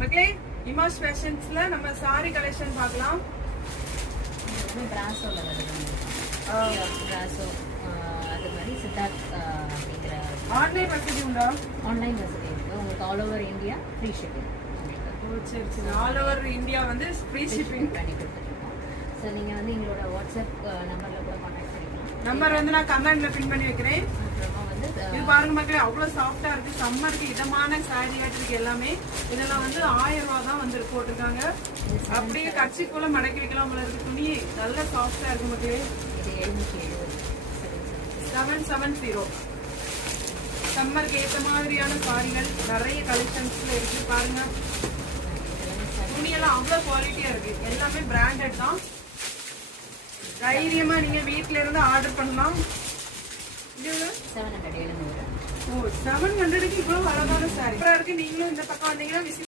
மக்களே இமாஸ் ஃபேஷன்ஸ்ல நம்ம sorry collection பார்க்கலாம். பிராசோல வருது. பிராசோ அது மாதிரி சித்தார்த் அப்படிங்கிற ஆன்லைன் வசதி உண்டா? ஆன்லைன் வசதி இருக்கு. உங்களுக்கு all over India free shipping. சரி சரி, ஆல் ஓவர் இந்தியா வந்து ஃப்ரீ ஷிப்பிங் பண்ணி கொடுத்துருக்கோம். ஸோ நீங்கள் வந்து எங்களோட வாட்ஸ்அப் நம்பரில் கூட கான்டாக்ட் பண்ணிக்கலாம். நம்பர் வந்து நான் கமெண்ட்ல பின் பண்ணி வைக்கிறேன். அப்புறமா வந்து இது பாருங்க மக்களே, அவ்வளவு சாஃப்டா இருக்கு. சம்மருக்கு இதமான சாரி இருக்கு எல்லாமே. இதெல்லாம் வந்து 1000 ரூபாய் தான் வந்து போட்டிருக்காங்க. அப்படியே கட்சிக்குள்ள மடக்கி வைக்கலாம் போல இருக்கு. துணி நல்ல சாஃப்டா இருக்கு மக்களே. இது 770 770. சம்மருக்கு ஏற்ற மாதிரியான சாரிகள் நிறைய கலெக்ஷன்ஸ்ல இருக்கு பாருங்க. துணியெல்லாம் அவ்வளவு குவாலிட்டியா இருக்கு. எல்லாமே பிராண்டட் தான். தைரியமா நீங்க வீட்ல இருந்து ஆர்டர் பண்ணலாம். 700 ஓ 700க்கு இவ்வளவு அழகான சாரி இருக்கு. நீங்களும் இந்த பக்கம் வந்தீங்கன்னா